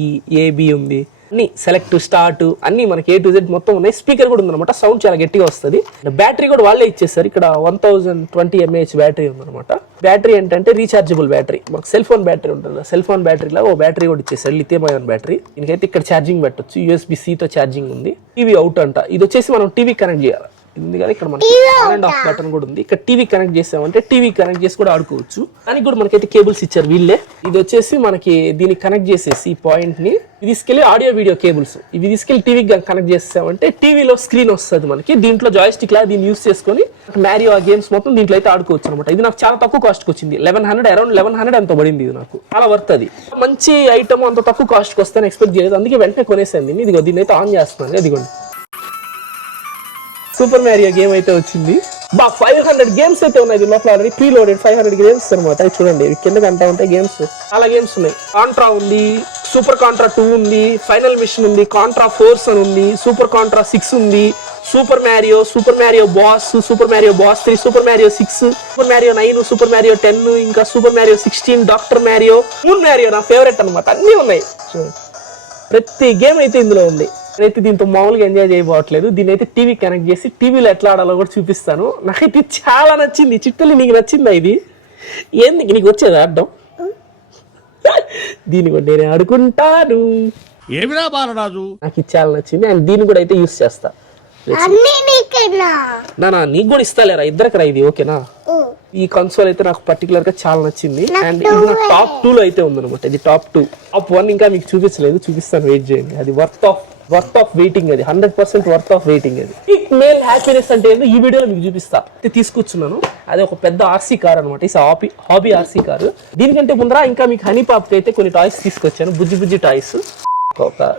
AB ఉంది, అన్ని సెలెక్ట్ స్టార్ట్ అన్ని మనకి A to Z మొత్తం ఉన్నాయి. స్పీకర్ కూడా ఉందన్నమాట, సౌండ్ చాలా గట్టిగా వస్తుంది. బ్యాటరీ కూడా వాళ్ళే ఇచ్చేస్తారు. ఇక్కడ 1020 mAh బ్యాటరీ ఉందన్నమాట. బ్యాటరీ ఏంటంటే రీఛార్జబుల్ బ్యాటరీ, మాకు సెల్ ఫోన్ బ్యాటరీ ఉంటుంది, సెల్ ఫోన్ బ్యాటరీ లాగా ఓ బ్యాటరీ కూడా ఇచ్చేసారు, లిథియం అయాన్ బ్యాటరీ. దీనికైతే ఇక్కడ ఛార్జింగ్ పెట్టొచ్చు, USB-C తో ఛార్జింగ్ ఉంది. టీవీ అవుట్ అంట. ఇది వచ్చేసి మనం టీవీ కనెక్ట్ చేయాలి. ఉంది కదా ఇక్కడ మనకి ఆన్ అండ్ ఆఫ్ బటన్ కూడా ఉంది. ఇక్కడ టీవీ కనెక్ట్ చేసామంటే టీవీ కనెక్ట్ చేసి కూడా ఆడుకోవచ్చు. దానికి కూడా మనకైతే కేబుల్స్ ఇచ్చారు వీళ్ళే. ఇది వచ్చేసి మనకి దీనికి కనెక్ట్ చేసేసి ఈ పాయింట్ ని ఇది తీసుకెళ్లి ఆడియో వీడియో కేబుల్స్ ఇవి తీసుకెళ్లి టీవీకి కనెక్ట్ చేసామంటే టీవీలో స్క్రీన్ వస్తుంది మనకి. దీంట్లో జాయిస్టిక్ లా దీన్ని యూస్ చేసుకుని మ్యారియో ఆ గేమ్స్ మొత్తం దీంట్లో అయితే ఆడుకోవచ్చు అనమాట. ఇది నాకు చాలా తక్కువ కాస్ట్ కి వచ్చింది, 1100 అరౌండ్ 1100 ఎంతో పడింది. ఇది నాకు చాలా వర్త్. అది మంచి ఐటమ్, అంత తక్కువ కాస్ట్ కి వస్తాను ఎక్స్పెక్ట్ చేయలేదు, అందుకే వెంటనే కొనేసాను దీన్ని. ఇదిగో దీన్ని అయితే ఆన్ చేస్తున్నాను. ఇదిగోండి సూపర్ మ్యారియో గేమ్ అయితే వచ్చింది. 500 గేమ్స్ అయితే ఉన్నాయి దీని లోపల ఆల్రెడీ ప్రీలోడెడ్ 500 గేమ్స్ అనమాట. చూడండి కింద కంటా ఉంటాయి గేమ్స్, చాలా గేమ్స్ ఉన్నాయి. కాంట్రా ఉంది, సూపర్ కాంట్రా 2 ఉంది, ఫైనల్ మిషన్ ఉంది, కాంట్రా ఫోర్స్ అని ఉంది, సూపర్ కాంట్రా 6 ఉంది, super Mario boss, super Mario boss 3, super Mario 6, super Mario 9, super Mario 10, ఇంకా super Mario 16, doctor Mario, moon Mario నా ఫేవరెట్ అనమాట. అన్నీ ఉన్నాయి, ప్రతి గేమ్ అయితే ఇందులో ఉంది. అయితే దీంతో మామూలుగా ఎంజాయ్ చేయబోట్లేదు, దీన్ని అయితే టీవీ కనెక్ట్ చేసి టీవీలో ఎట్లా ఆడాలో కూడా చూపిస్తాను. నాకైతే చాలా నచ్చింది. చిట్టలి నీకు నచ్చిందా? ఏంది నీకు వచ్చేది ఆడడం? దీన్ని కూడా నేను ఆడుకుంటాను. ఏమిరా బాలరాజు, నాకు ఇది చాలా నచ్చింది అండ్ దీన్ని కూడా అయితే యూస్ చేస్తా. అన్నీ నీకేనా? నా నీకు కూడా ఇస్తాలేరా, ఇద్దరికి రా ఇది, ఓకేనా? ఈ కన్సోల్ అయితే నాకు పర్టికులర్ గా చాలా నచ్చింది అండ్ ఇది నా టాప్ 2 లో అయితే ఉందన్నమాట. ఇది టాప్ 2. టాప్ 1 ఇంకా మీకు చూపించలేదు, చూపిస్తాను, వెయిట్ చేయండి. అది వర్త్ ఆఫ్ వెయిటింగ్, అది 100% వర్త్ ఆఫ్ వెయిటింగ్. అది ఈ మేల్ హ్యాపీనెస్ అంటే ఏందో ఈ వీడియోలో మీకు చూపిస్తా. తీసుకొచ్చున్నాను, అది ఒక పెద్ద ఆర్సీ కార్ అనమాట. ఈ హాబీ ఆర్సీ కారు. దీనికంటే ముందర ఇంకా మీకు హనీ పాప్కి అయితే కొన్ని టాయ్స్ తీసుకొచ్చాను, బుజ్జి టాయ్స్.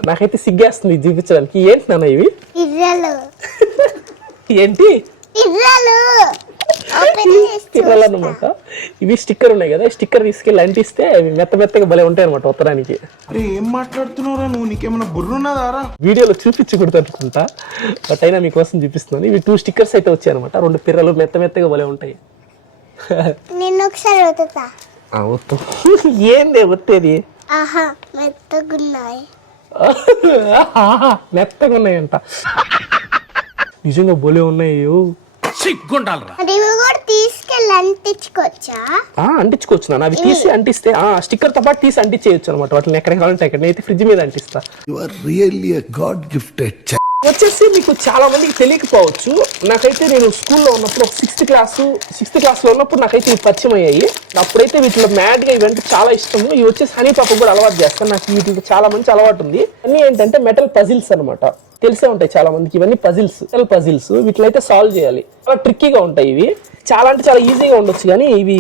నాకైతే సిగ్గేస్తుంది ఇది చూపించడానికి. ఏంటి నాన్న ఇవి? ఏంటి అనమాట? ఇవి స్టిక్కర్ ఉన్నాయి కదా, స్టిక్కర్ తీసుకెళ్ళి అంటిస్తే అవి మెత్తగా భలే ఉంటాయి అనమాట ఉత్తరానికి. ఏం మాట్లాడుతున్నారా నువ్వు? నీకేమైనా బుర్రున్నదారా? వీడియోలో చూపించకూడదు అనుకుంటా, బట్ అయినా మీకోసం చూపిస్తున్నాను. ఇవి 2 స్టిక్కర్స్ అయితే వచ్చాయి అనమాట. 2 పిర్రలు మెత్తగా భలే ఉంటాయి. నిన్న ఒకసారి వద్దుతా. ఏంది ఒత్తేది? మెత్తగా ఉన్నాయంట, నిజంగా భలే ఉన్నాయి. సిగ్గుండాలరా. తీసుకెళ్ళి అంటించుకోవచ్చా? అంటించుకోవచ్చు నాన్న. అవి తీసి అంటిస్తే స్టిక్కర్ తో పాటు తీసి అంటించేయచ్చు అనమాట. వాటిని ఎక్కడ కావాలంటే అక్కడ. నేనైతే ఫ్రిడ్జ్ మీద అంటిస్తా. You are really a God gifted child. వచ్చేసి మీకు చాలా మందికి తెలియకపోవచ్చు, నాకైతే నేను స్కూల్లో ఉన్నప్పుడు 6th క్లాస్ లో ఉన్నప్పుడు నాకైతే ఇవి పరిచయం అయ్యాయి. అప్పుడైతే వీటిలో మ్యాడ్ గా ఇవంటే చాలా ఇష్టము. ఇవి వచ్చేసి హనీ పాప కూడా అలవాటు చేస్తాను. నాకు వీటికి చాలా మంచి అలవాటు ఉంది. అన్ని ఏంటంటే మెటల్ పజిల్స్ అనమాట. తెలిసే ఉంటాయి చాలా మందికి, ఇవన్నీ పజిల్స్. వీటిలో అయితే సాల్వ్ చేయాలి. చాలా ట్రిక్కీగా ఉంటాయి ఇవి. చాలా అంటే చాలా ఈజీగా ఉండొచ్చు కానీ ఇవి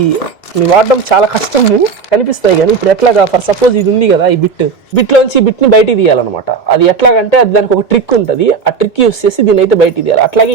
వాడడం చాలా కష్టము కనిపిస్తాయి. కానీ ఇప్పుడు ఎట్లాగా, ఫర్ సపోజ్ ఇది ఉంది కదా, ఈ బిట్లోంచి ఈ బిట్ని బయటికి తీయాలన్నమాట. అది ఎట్లాగంటే అది దానికి ఒక ట్రిక్ ఉంటుంది. ఆ ట్రిక్ యూస్ చేసి దీన్ని అయితే బయటికి తీయాలి. అట్లాగే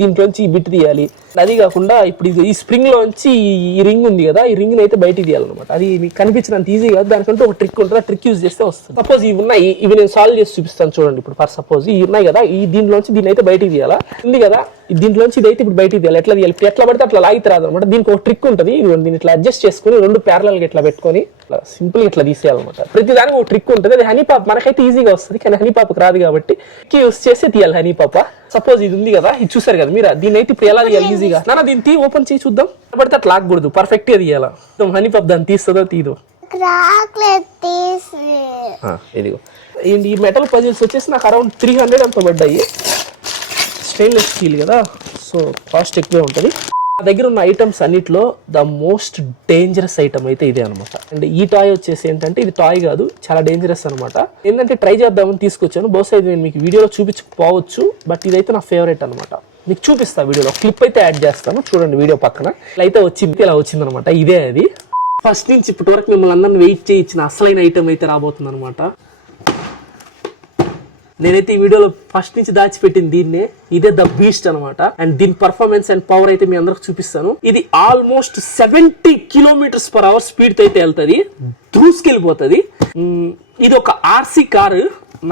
దీంట్లోంచి ఈ బిట్ తీయాలి. అది కాకుండా ఇప్పుడు ఈ స్ప్రింగ్ లోంచి ఈ రింగ్ ఉంది కదా, ఈ రింగ్ అయితే బయటికి తీయాలన్నమాట. అది మీకు కనిపించినంత ఈజీ కాదు, దానికంటే ఒక ట్రిక్ ఉంటుంది. ఆ ట్రిక్ యూజ్ చేస్తే వస్తుంది. సపోజ్ ఇవి ఉన్నాయి, ఇవి నేను సాల్వ్ చేసి చూపిస్తాను చూడండి. ఇప్పుడు ఫర్ సపోజ్ ఇవి ఉన్నాయి కదా, దీంట్లోంచి దీన్ని అయితే బయటికి తీయాలా, ఉంది కదా, దీంట్లోంచి ఇది అయితే ఇప్పుడు బయటికి తీయాలి. ఎట్లా తీయాలి? ఇప్పుడు ఎట్లా పడితే అట్లా లాగితే రాదు అనమాట. దీనికి ఒక ట్రిక్ ఉంటుంది. దీన్ని ఇట్లా అడ్జస్ట్ చేసుకుని 2 ప్యారలల్ గా ఇట్లా పెట్టుకొని సింపుల్ గా ఇట్లా తీసేయాలన్నమాట. ప్రతి దానికి ఒక ట్రిక్ ఉంటుంది. అది హనీ పాప్ మనకైతే ఈజీగా వస్తుంది, కానీ హనీ పాపకు రాదు కాబట్టి యూస్ చేసి తీయాలి హనీ పాప. సపోజ్ ఇది ఉంది కదా, ఇది చూసారు కదా మీరు, దీన్ని అయితే ఇప్పుడు ఎలా తీయాలి ఈజీగా? దీన్ని ఓపెన్ చేసి చూద్దాం. పడితే అట్లా లాగకూడదు, పర్ఫెక్ట్ గా తీయాలా. హనీ పాప్ దాన్ని తీస్తుందో తీదు. ఇదిగో ఈ మెటల్ పజిల్స్ వచ్చేసి నాకు అరౌండ్ 300 అంత పడ్డాయి. స్టెయిన్లెస్ స్టీల్ కదా, సో కాస్ట్ ఎక్కువే ఉంటుంది. నా దగ్గర ఉన్న ఐటమ్స్ అన్నిట్లో ద మోస్ట్ డేంజరస్ ఐటమ్ అయితే ఇదే అనమాట. అండ్ ఈ టాయ్ వచ్చేసి ఏంటంటే ఇది టాయ్ కాదు, చాలా డేంజరస్ అనమాట. ఏంటంటే ట్రై చేద్దామని తీసుకొచ్చాను. బహుశా ఇది నేను మీకు వీడియోలో చూపించకపోవచ్చు, బట్ ఇదైతే నా ఫేవరెట్ అనమాట. మీకు చూపిస్తా వీడియోలో, క్లిప్ అయితే యాడ్ చేస్తాను చూడండి వీడియో పక్కన. ఇలా అయితే వచ్చింది, ఇలా వచ్చింది అనమాట. ఇదే అది. ఫస్ట్ నుంచి ఇప్పటి వరకు మిమ్మల్ని అందరిని వెయిట్ చేయించిన అసలైన ఐటమ్ అయితే రాబోతుంది అనమాట. నేనైతే ఈ వీడియోలో ఫస్ట్ నుంచి దాచిపెట్టింది దీన్నే. ఇదే ద బీస్ట్ అనమాట. అండ్ దీని పర్ఫార్మెన్స్ అండ్ పవర్ అయితే మీ అందరికి చూపిస్తాను. ఇది ఆల్మోస్ట్ 70 km/h స్పీడ్ తో అయితే వెళ్తుంది, దూసుకెళ్ళిపోతుంది. ఇది ఒక ఆర్సీ కారు.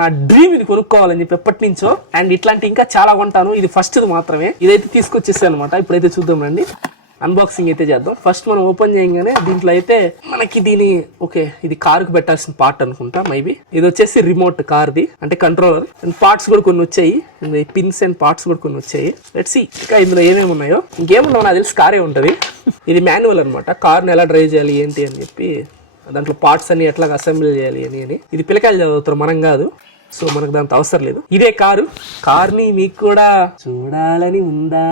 నా డ్రీమ్ ఇది కొనుక్కోవాలని చెప్పి ఎప్పటి నుంచో. అండ్ ఇట్లాంటి ఇంకా చాలా కొంటాను, ఇది ఫస్ట్ మాత్రమే. ఇదైతే తీసుకొచ్చేసాను అనమాట. ఇప్పుడైతే చూద్దాం రండి, అన్బాక్సింగ్ అయితే చేద్దాం. ఫస్ట్ మనం ఓపెన్ చేయగానే దీంట్లో అయితే మనకి ఇది కారుకు పెట్టాల్సిన పార్ట్ అనుకుంటా మేబీ. ఇది వచ్చేసి రిమోట్ కార్ది, అంటే కంట్రోలర్. అండ్ పార్ట్స్ కూడా కొన్ని వచ్చాయి, పిన్స్ అండ్ పార్ట్స్ కూడా కొన్ని వచ్చాయి. లెట్స్ సీ ఇంకా ఇందులో ఏమేమి ఉన్నాయో. ఇంకేమున్నావు నాకు తెలిసి కారే ఉంటుంది. ఇది మాన్యువల్ అనమాట, కార్ని ఎలా డ్రైవ్ చేయాలి ఏంటి అని చెప్పి, దాంట్లో పార్ట్స్ అన్ని ఎట్లా అసెంబ్లీ చేయాలి అని. ఇది పిల్లకాయలు చదువుతారు, మనం కాదు, సో మనకు దాంతో అవసరం లేదు. ఇదే కార్ని మీకు కూడా చూడాలని ఉందా?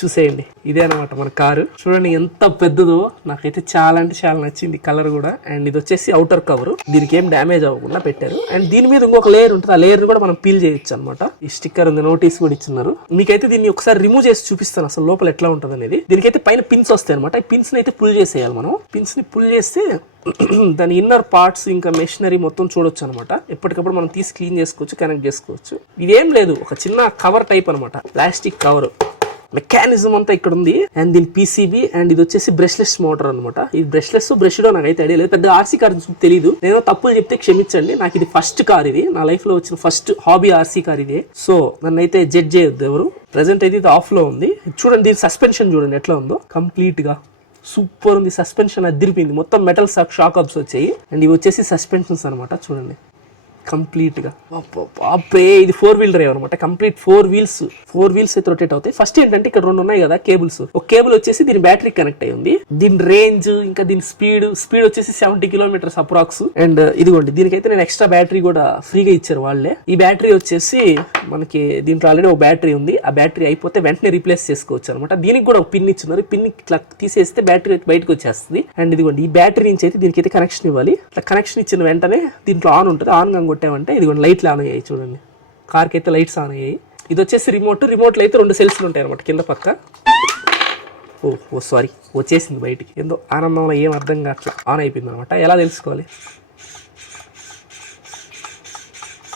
చూసేయండి, ఇదే అనమాట మన కారు. చూడండి ఎంత పెద్దదో, నాకైతే చాలా అంటే చాలా నచ్చింది కలర్ కూడా. అండ్ ఇది వచ్చేసి అవుటర్ కవర్, దీనికి ఏం డ్యామేజ్ అవ్వకుండా పెట్టారు. అండ్ దీని మీద ఇంకొక లేయర్ ఉంటుంది, ఆ లేయర్ కూడా మనం పీల్ చేయొచ్చు అనమాట. ఈ స్టిక్కర్ ఉంది, నోటీస్ కూడా ఇచ్చిన్నారు. మీకైతే దీన్ని ఒకసారి రిమూవ్ చేసి చూపిస్తాను అసలు లోపల ఎట్లా ఉంటుంది అనేది. దీనికైతే పైన పిన్స్ వస్తాయి అనమాట. ఈ పిన్స్ ని అయితే పుల్ చేసేయాలి మనం. పిన్స్ ని పుల్ చేస్తే దాని ఇన్నర్ పార్ట్స్ ఇంకా మెషినరీ మొత్తం చూడొచ్చు అనమాట. ఎప్పటికప్పుడు మనం తీసి క్లీన్ చేసుకోవచ్చు, కనెక్ట్ చేసుకోవచ్చు. ఇదేం లేదు, ఒక చిన్న కవర్ టైప్ అనమాట, ప్లాస్టిక్ కవర్. మెకానిజం అంతా ఇక్కడ ఉంది. అండ్ దీని పీసీబీ. అండ్ ఇది వచ్చేసి బ్రష్లెస్ మోటార్ అనమాట. ఇది బ్రష్లెస్ బ్రష్డో నాకైతే ఐడియా లేదు, పెద్ద ఆర్సీ కార్ తెలియదు. నేను తప్పులు చెప్తే క్షమించండి. నాకు ఇది ఫస్ట్ కార్, ఇది నా లైఫ్ లో వచ్చిన ఫస్ట్ హాబీ ఆర్సీ కార్ ఇదే. సో నన్ను అయితే జడ్జ్ చేయొద్దు ఎవరు. ప్రెసెంట్ అయితే ఇది ఆఫ్ లో ఉంది. చూడండి దీని సస్పెన్షన్ చూడండి ఎట్లా ఉందో, కంప్లీట్ గా సూపర్ ఉంది. సస్పెన్షన్ అదిరిపోయింది, మొత్తం మెటల్ షాక్ అబ్స్ వచ్చాయి. అండ్ ఇవి వచ్చేసి సస్పెన్షన్స్ అనమాట. చూడండి కంప్లీట్ గా బాపే ఇది 4-wheel డ్రైవ్ అనమాట. కంప్లీట్ 4 వీల్స్ అయితే రొటేట్ అవుతాయి. ఫస్ట్ ఏంటంటే ఇక్కడ 2 ఉన్నాయి కదా కేబుల్స్. ఒక కేబుల్ వచ్చేసి దీని బ్యాటరీ కనెక్ట్ అయి ఉంది. దీని రేంజ్ ఇంకా దీని స్పీడ్ వచ్చేసి 70 కిలోమీటర్స్ అప్రాక్స్. అండ్ ఇదిగోండి దీనికైతే నేను ఎక్స్ట్రా బ్యాటరీ కూడా ఫ్రీగా ఇచ్చారు వాళ్ళే. ఈ బ్యాటరీ వచ్చేసి మనకి దీంట్లో ఆల్రెడీ ఒక బ్యాటరీ ఉంది. ఆ బ్యాటరీ అయిపోతే వెంటనే రీప్లేస్ చేసుకోవచ్చు అనమాట. దీనికి కూడా ఒక పిన్ ఇచ్చున్నారు. పిన్ ఇట్లా తీసేస్తే బ్యాటరీ బయటకు వచ్చేస్తుంది. అండ్ ఇదిగోండి ఈ బ్యాటరీ నుంచి అయితే దీనికి అయితే కనెక్షన్ ఇవ్వాలి. ఇట్లా కనెక్షన్ ఇచ్చిన వెంటనే దీంట్లో ఆన్ ఉంటుంది. ఆన్ గా కొట్టామంటే ఇదిగోండి లైట్లు ఆన్ అయ్యాయి చూడండి. కార్కి అయితే లైట్స్ ఆన్ అయ్యాయి. ఇది వచ్చేసి రిమోట్లో అయితే 2 సెల్స్లు ఉంటాయి అనమాట కింద పక్క. ఓ సారీ వచ్చేసింది బయటికి. ఏందో ఆనందంలో ఏం అర్థం కావట్లా ఆన్ అయిపోయింది అనమాట. ఎలా తెలుసుకోవాలి?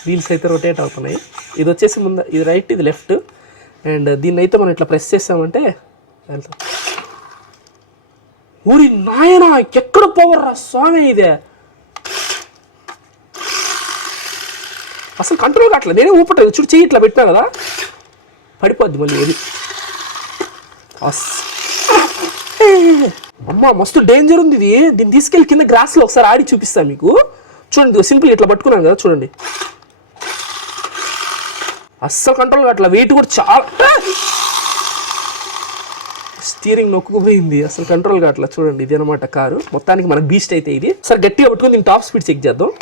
వీల్స్ అయితే రొటేట్ అవుతున్నాయి. ఇది వచ్చేసి ముందు ఇది రైట్ ఇది లెఫ్ట్. అండ్ దీన్ని అయితే మనం ఇట్లా ప్రెస్ చేసామంటే వెళ్తాం. ఊరి నాయన ఎక్కడ పవర్ రా స్వామి ఇదే. అసలు కంట్రోల్ కావట్లేదు. నేనే ఊపట్లేదు. చూడు చెయ్యి ఇట్లా పెట్టినా కదా పడిపోద్ది మళ్ళీ. ఏది అమ్మా మస్తు డేంజర్ ఉంది ఇది. దీన్ని తీసుకెళ్ళి కింద గ్రాస్లో ఒకసారి ఆడి చూపిస్తాను మీకు. చూడండి సింపుల్ ఇట్లా పట్టుకున్నాను కదా చూడండి. అస్సలు కంట్రోల్ కావట్లేదు. వెయిట్ కూడా చాలా. స్టీరింగ్ నొక్కుపోయింది. అసలు కంట్రోల్ కావట్లేదు. చూడండి ఇది అనమాట కారు. మొత్తానికి మనకు బీస్ట్ అయితే ఇది. సరే గట్టిగా పట్టుకుని దీన్ని టాప్ స్పీడ్ చెక్ చేద్దాం.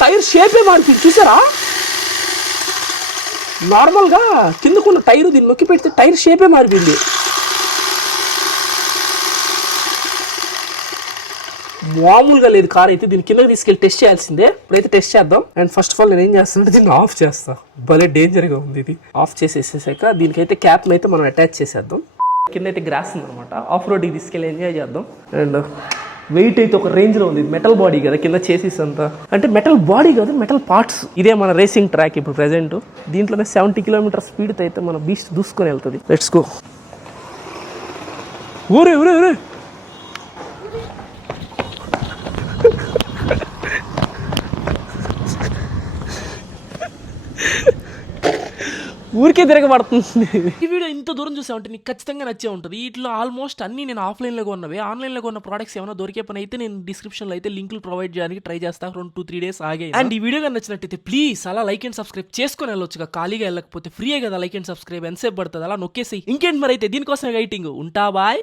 టైర్ షేపే మారిపోయింది చూసారా. నార్మల్గా కిందకున్న టైరు దీన్ని నొక్కి పెడితే టైర్ షేపే మారిపోయింది. మామూలుగా లేదు కార్ అయితే. దీన్ని కిందకి తీసుకెళ్ళి టెస్ట్ చేయాల్సిందే. ఇప్పుడైతే టెస్ట్ చేద్దాం. అండ్ ఫస్ట్ ఆఫ్ ఆల్ నేను ఏం చేస్తానంటే దీన్ని ఆఫ్ చేస్తా. భలే డేంజర్గా ఉంది ఇది. ఆఫ్ చేసేసాక దీనికైతే క్యాప్ని అయితే మనం అటాచ్ చేసేద్దాం. కింద అయితే గ్రాస్ ఉందన్నమాట. ఆఫ్ రోడ్కి తీసుకెళ్ళి ఎంజాయ్ చేద్దాం. అండ్ వెయిట్ అయితే ఒక రేంజ్లో ఉంది. మెటల్ బాడీ కదా కింద చేసేసి అంతా. అంటే మెటల్ బాడీ కాదు మెటల్ పార్ట్స్. ఇదే మన రేసింగ్ ట్రాక్ ఇప్పుడు ప్రెసెంట్. దీంట్లోనే 70 కిలోమీటర్ స్పీడ్ అయితే మన బీస్ట్ దూసుకొని వెళ్తుంది. Let's go. ఊరే ఊరే ఊరే ఊరికే తిరగబడుతుంది. ఈ వీడియో ఇంత దూరం చూసామంటే నీకు ఖచ్చితంగా నచ్చే ఉంటుంది. వీటిలో ఆల్మోస్ట్ అన్ని నేను ఆఫ్లైన్లో కొన్నవి. ఆన్లైన్లో కొన్న ప్రోడక్ట్స్ ఏమైనా దొరికే పని అయితే నేను డిస్క్రిప్షన్లో అయితే లింకులు ప్రొవైడ్ చేయడానికి ట్రై చేస్తాను. 2-3 డేస్ ఆగాయి. అండ్ ఈ వీడియో కానీ నచ్చినట్టయితే ప్లీజ్ అలా లైక్ అండ్ సబ్స్క్రైబ్ చేసుకొని వెళ్ళొచ్చుగా. ఖాళీగా వెళ్ళకపోతే ఫ్రీయే కదా లైక్ అండ్ సబ్స్క్రైబ్. ఎంతసేపు పడుతుంది అలా నొక్కేసి. ఇంకేంటి మరి అయితే దీనికోసం వెయిటింగ్. ఉంటా బాయ్.